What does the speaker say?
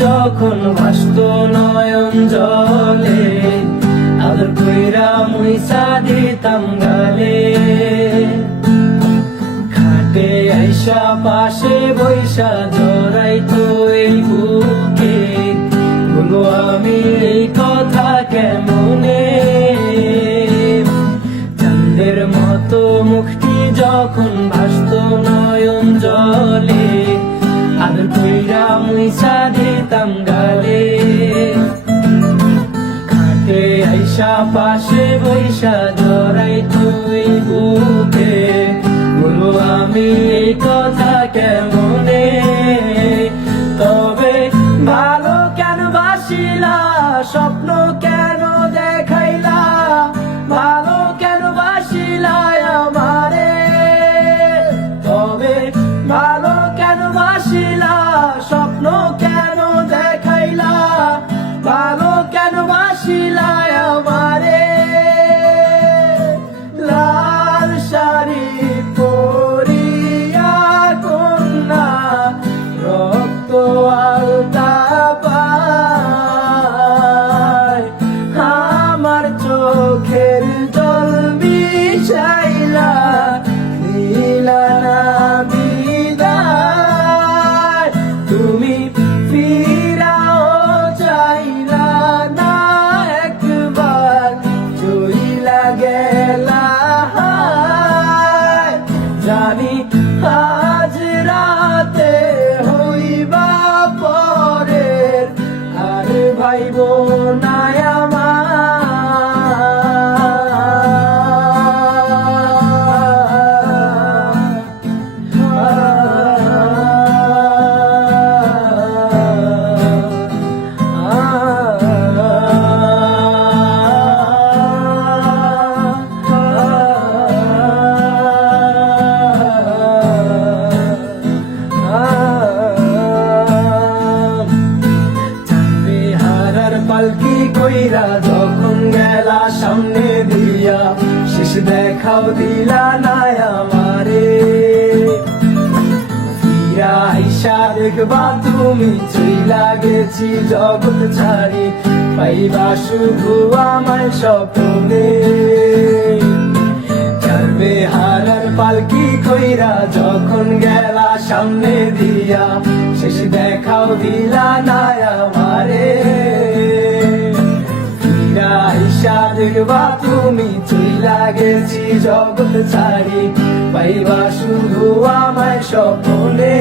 যখন ভাসত নয়ন জলে, আদর কইরা মুইসা দিতাম গালে। খাটে আইসা পাশে বৈশা জড়াইতো এই বুকে, বলো আমি এই কথা কেমনে। চাঁদের মতো মুখটি যখন ভাসত নয়ন জলে, আদর কইরা মুইসা দিতাম গালে। খাটে আইসা পাশে বৈশা জড়াইতো এই বুকে, বলো আমি এই কথা কেমনে। তবে ভালো কেন বাসিলা, স্বপ্ন কেন দেখাইলা, ভালো কেন বাসিলা আমারে। তবে ভালো কেন বাসিলা, স্বপ্ন কেন দেখাইলা, ভালো কেন বাসিলা আমারে। লাল শাড়ি পরিয়া কন্যা, রক্ত আলতা পায়, আমার চোখের জল মিশাইলা দিলা না বিদায়। তুমি ফিরাও চাইলা না একবার, চইলা গেলা। জানি আজ রাতে হইবা পরের, আর ভাইব না পালকি কইরা যখন গেলা সামনে দিয়া, শেষ দেখাও দিলা না আমারে। ফিরা আইসা দেখবা তুমি চইলা গেছি জগৎ ছাড়ি, পাইবা শুধু আমার স্বপ্নে। চারবে হারার পালকি কইরা যখন গেলা সামনে দিয়া, শেষ দেখাও দিলা না আমারে। আইসা দেখবা তুমি চইলা গেছি জগৎ ছাড়ি, পাইবা শুধু আমার স্বপ্নে।